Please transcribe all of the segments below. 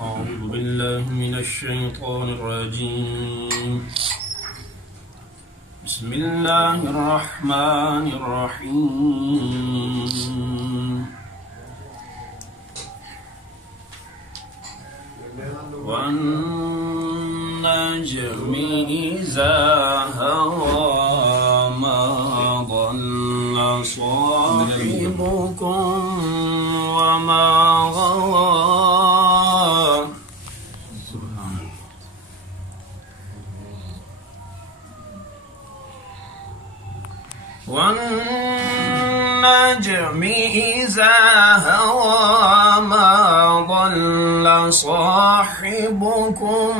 أعوذ بالله من الشيطان الرجيم. بسم الله الرحمن الرحيم. والنجم إذا هوى ما ضل صاحبكم وما غوى. والنجم إذا هوى ما ضل صاحبكم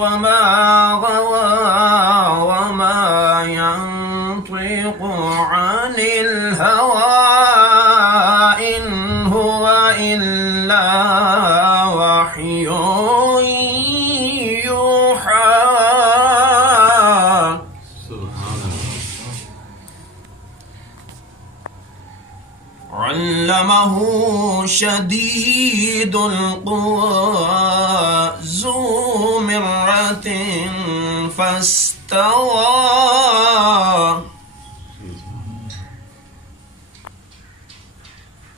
وما غوى وما ينطق عن الهوى إن هو إلا وحي يوحى. علمه شديد القوى ذو مرة فاستوى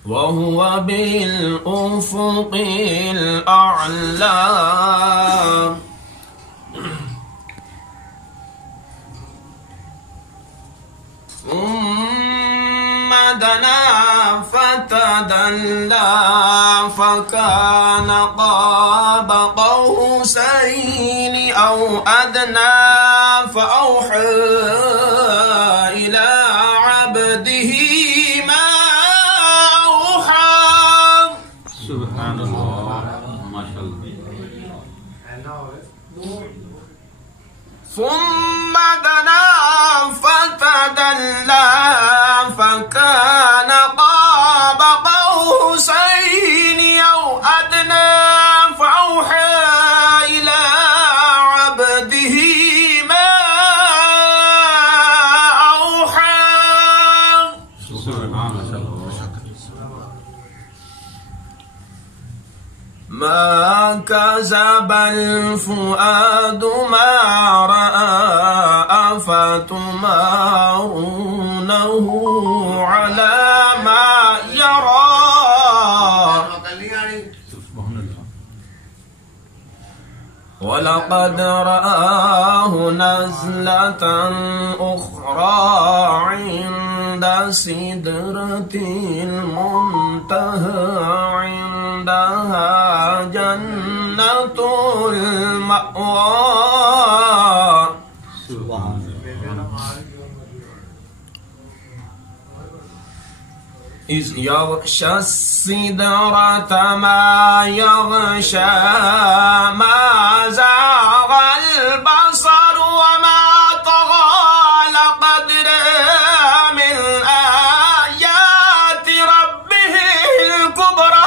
وهو بالأفق الأعلى. ثم دنا فتدلى فكان قاب قوسين أو أدنى فأوحى إلى عبده ما أوحى. سبحان الله ما شاء الله. ثم دنا فتدلى فكان قاب قوسين أو أدنى فأوحى إلى عبده ما أوحى. سبحان الله. ما كذب الفؤاد ما رأى أفتمارونه على ما يرى. ولقد رآه نزلة أخرى عند سدرة المنتهى عندها جنة المأوى. إذ يغشى السدرة ما يغشى ما زاغ البصر وما طغى لقد رأى من آيات ربه الكبرى.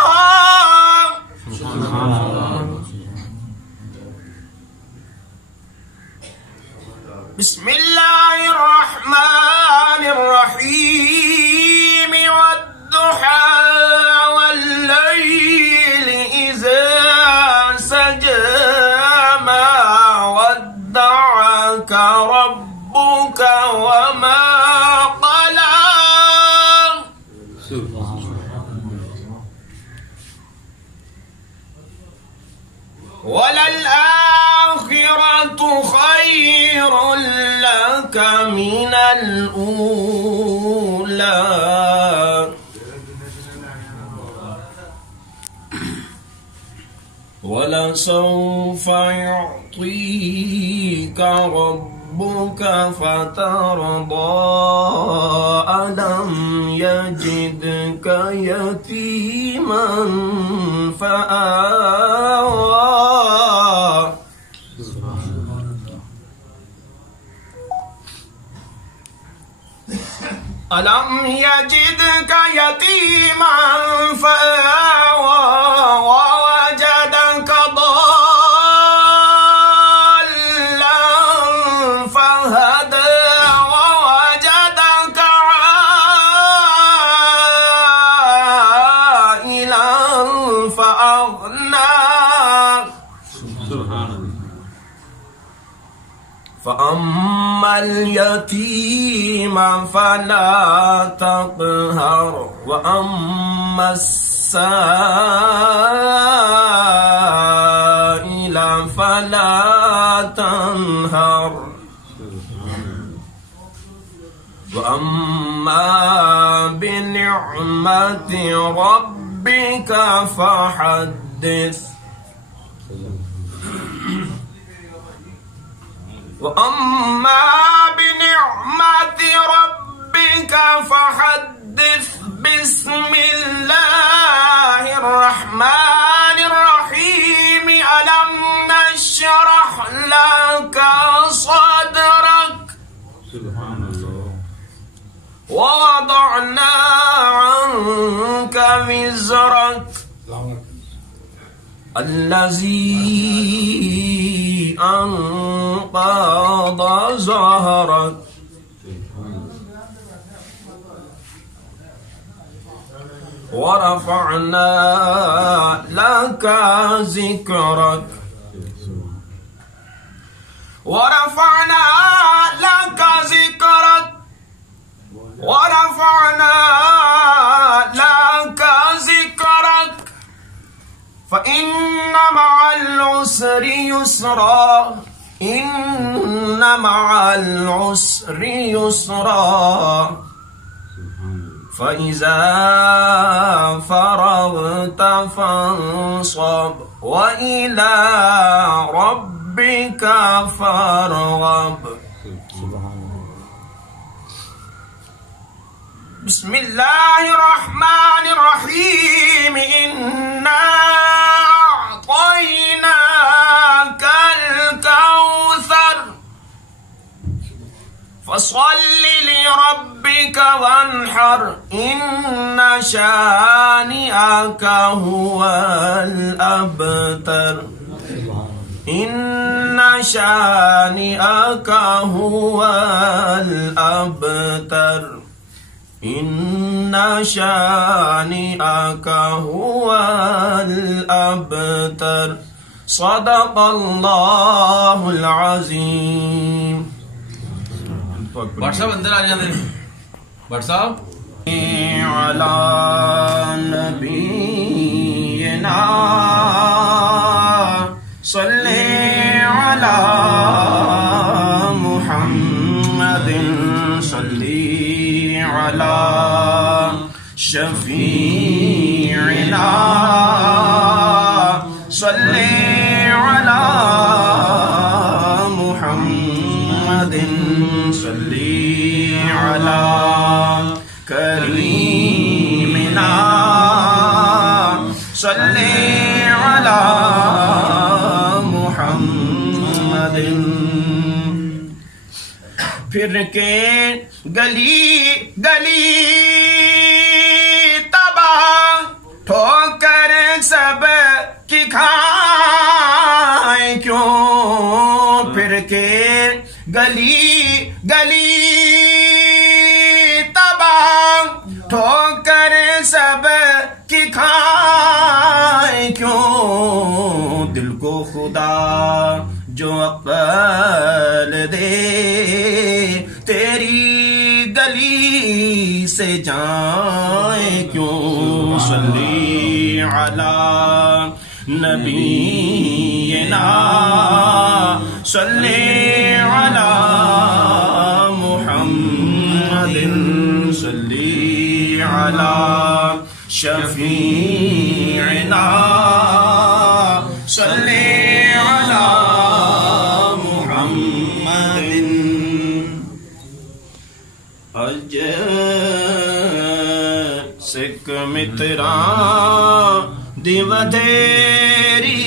بسم الله الرحمن الرحيم. والضحى والليل إذا سجى ما ودعك ربك وما قلى. وللآخرة خير لك من الأولى ولسوف يعطيك ربك فترضى ألم يجدك يتيما فآوى. ألم يجدك يتيما فآوى ووجدك ضالا فهدى ووجدك عائلا فأغنى فأما اليتيم فلا تقهر وأما السائل فلا تنهر وأما بنعمة ربك فحدث وأما بنعمة ربك فحدث بسم الله الرحمن الرحيم ألم نشرح لك صدرك ووضعنا عنك وزرك الذي أنقض ظهرك ورفعنا لك ذكرك ورفعنا لك ذكرك ورفعنا لك ذكرك فإن مع العسر يسرا إن مع العسر يسرا فإذا فرغت فانصب وإلى ربك فارغب. بسم الله الرحمن الرحيم إنا أعطيناك الكوثر فصل لربك وانحر إن شانئك هو الأبتر إن شانئك هو الأبتر إن شانئك هو الأبتر صدق الله العظيم. व्हाट्सएप अंदर आ जाते हैं व्हाट्सएप अला नबीना सल्ले अला मुहम्मदिन सल्ली अला शफीइना सल्ले अला मुहम्मदिन सल्ली अला करीमिना सल्ली अला मुहम्मदिन। फिर के गली गली तबाह ठोकर सब की खाए क्यों फिर के गली गली तबाह ठोकर सब की खाए क्यों दिल को खुदा जो अक्ल दे तेरी गली से जाए क्यों सल्ली अला नबीना सल्ली अला मुहम्मदिन सल्ली अला शफीइना सल्ली अला मुहम्मदिन। अज सिख मित्रा दी वधेरी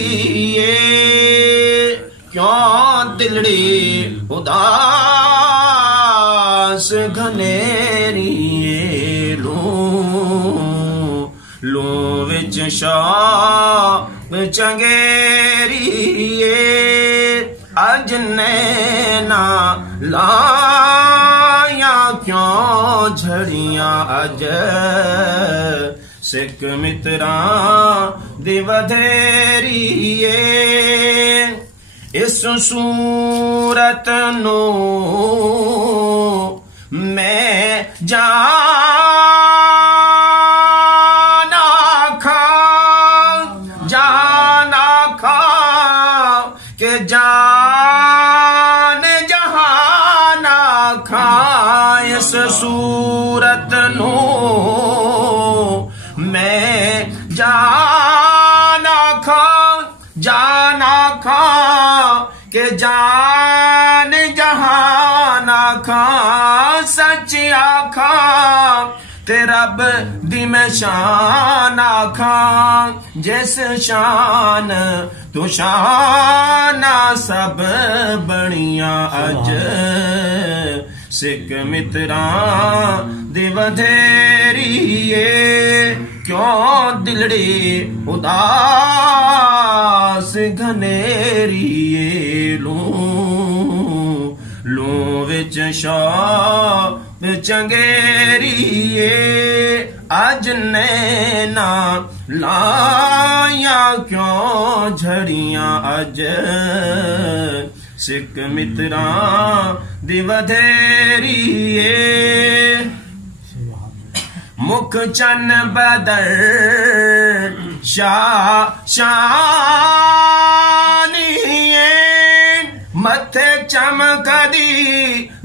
क्यों दिलड़ी उदास घनेरी लू विच शौक चंगेरी अज नैना लाया क्यों झड़ियां अज सिख मित्रा दी वधेरी इस सूरत नू मैं जाना खा के जान जहाना खा। इस सूरत नू मैं जाना खा के जान जहाना खा। सच आखा ते रब दी मैं शान आखा। जिस शान तू शाना सब बनिया अज। सिख मित्रा दी वधेरीए क्यों दिलड़ी उदास घनेरीए। लू विच शौक चंगेरीए अज नैना लाया क्यों झड़ियां अज। सिख मित्रा दी वधेरीए मुख चन बदर शानिए मथे चमकदी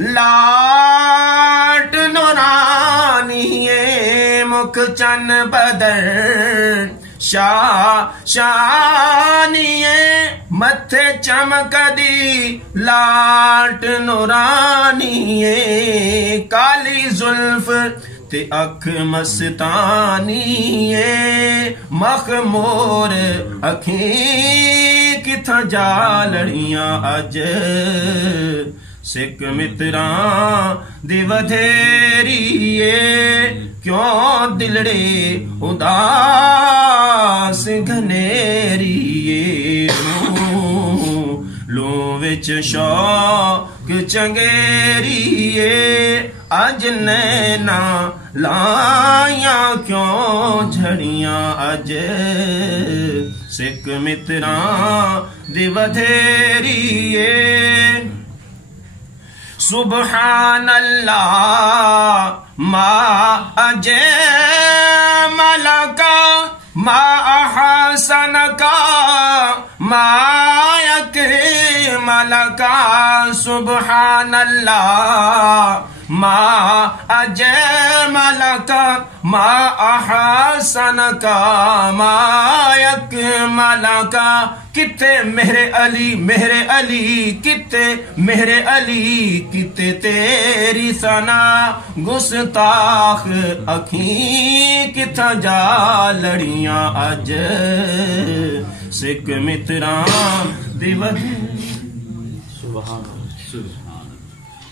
लाट नूरानिए। मुख चन बदर शानिए मथे चमकदी लाट नूरानिए। काली जुल्फ ते अख मस्तानीए मखमोर अखी किथा जा लड़ियां अज। सिख मित्रा दी वधेरीए क्यों दिलड़े उदास घनेरीए। लू विच शौक चंगेरीए अज नैना लाया क्यों झड़ियां अज। सिख मित्रा दी वधेरीए सुबहान अल्लाह मा अजे मलका मा अहसन का मा मलका। सुबहान अल्लाह मा अजे मलका मा अहसन का मा मलका। किते मेरे अली किते मेरे अली किते तेरी सना। गुस्ताख अखी किथा जा लड़ियां अज। सिख मित्रा दी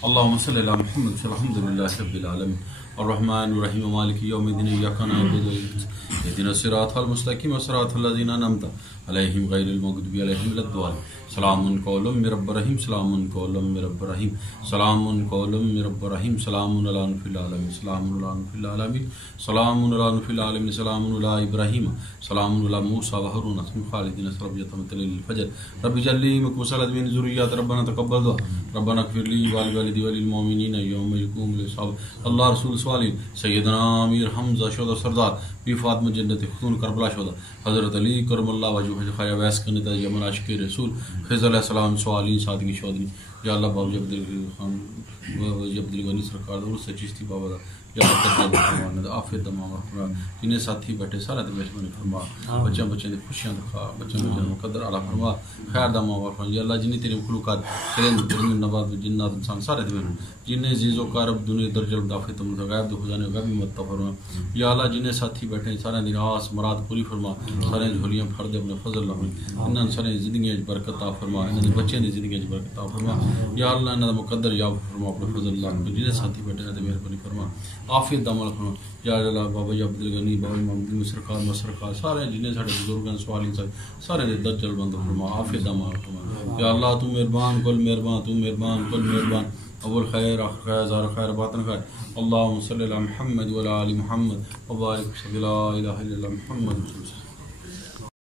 अल्लाहुम्मा सल्ली अला मुहम्मद अल्हम्दुलिल्लाहि रब्बिल आलमीन अर्रहमानिर रहीम मालिकि यौमिद्दीन इय्याका नअबुदु व इय्याका इहदिनस सिरातल मुस्तकीम सिरातल लज़ीना अनअमता अलैहिम गैरिल मग़दूबि अलैहिम वलद्दालिन। सलामुन कौलुम मिर रब्बिर रहीम सलामुन कौलुम मिर रब्बिर रहीम सलामुन कौलुम मिर रब्बिर रहीम सलामुन अला फिल आलमीन सलामुन अला फिल आलमीन सलामुन अला फिल आलमीन सलामुन अला इब्राहीम सलामुन अला मूसा व हारून असम खालिदीन सरबियतम तलिल फजर। रब्बि जल्ली मुकसलत मिन ज़ुर्रियत रब्बना तक़ब्बल दुआ रब्बना इग़फिरली व लिवालिदी व लिल मुमिनीन यौम यक़ूमुल हिसाब। अल्लाह रसूल सवाली सैयदना अमीर हमजा शोदा सरदार बी फातिमा जन्नत खुतून करबला शोदा हजरत अली करमल्लाहु वजहहु खया वैस कनता यमन आशिक रसूल खिज़र अलैहिस्सलाम सवाली सादगी शोदनी। या अल्लाह बाबू अब्दुल खान अब्दुल गनी सरकार दा उर्स चिश्ती बाबा दा या आफियत दा मामा फरमा। जिन्हें साथी बैठे सारा दी मेहरबानी फरमा। बच्चों दी खुशियां दिखा बच्चों दा मुकद्दर अला फरमा। खैर दा मामा फरमा। या अल्लाह जिन्हें तेरे मखलूकात तेरे जमीन नबात जिन्नात इंसान सारे दे जिन्हें जीजो कारब दुनिया दर्जल दाफे तुम गायब हो जाने का भी मत फरमा। या अल्लाह जिन्हें साथी बैठे सारे दी आस मुराद पूरी फरमा। सारे झोलियां भर दे अपने फजल नाल इन्हां सारे जिंदगी च बरकत अता फरमा। इन्हां बच्चों दी जिंदगी च बरकत अता फरमा। या अल्लाह इन्हां दा मुकद्दर याब फरमा अपने फजल नाल। जिन्हें साथी बैठे ते मेहरबानी फरमा आफियत दा अमल फरमा। या अल्लाह बाबा अब्दुल गनी बाबा इमाम सरकार मसरकार सारे जिन्हें साडे बुजुर्गां सवाली सारे दे दर्जल बंद फरमा आफियत दा अमल फरमा। या अल्लाह तू मेहरबान कुल मेहरबान तू मेहरबान कुल मेहरबान अव्वल खैर आखिर खैर ज़ाहिर खैर बातिन खैर। अल्लाहुम्मा सल्ली अला मुहम्मद व अला आलि मुहम्मद व बारिक ला इलाहा इल्लल्लाह मुहम्मद।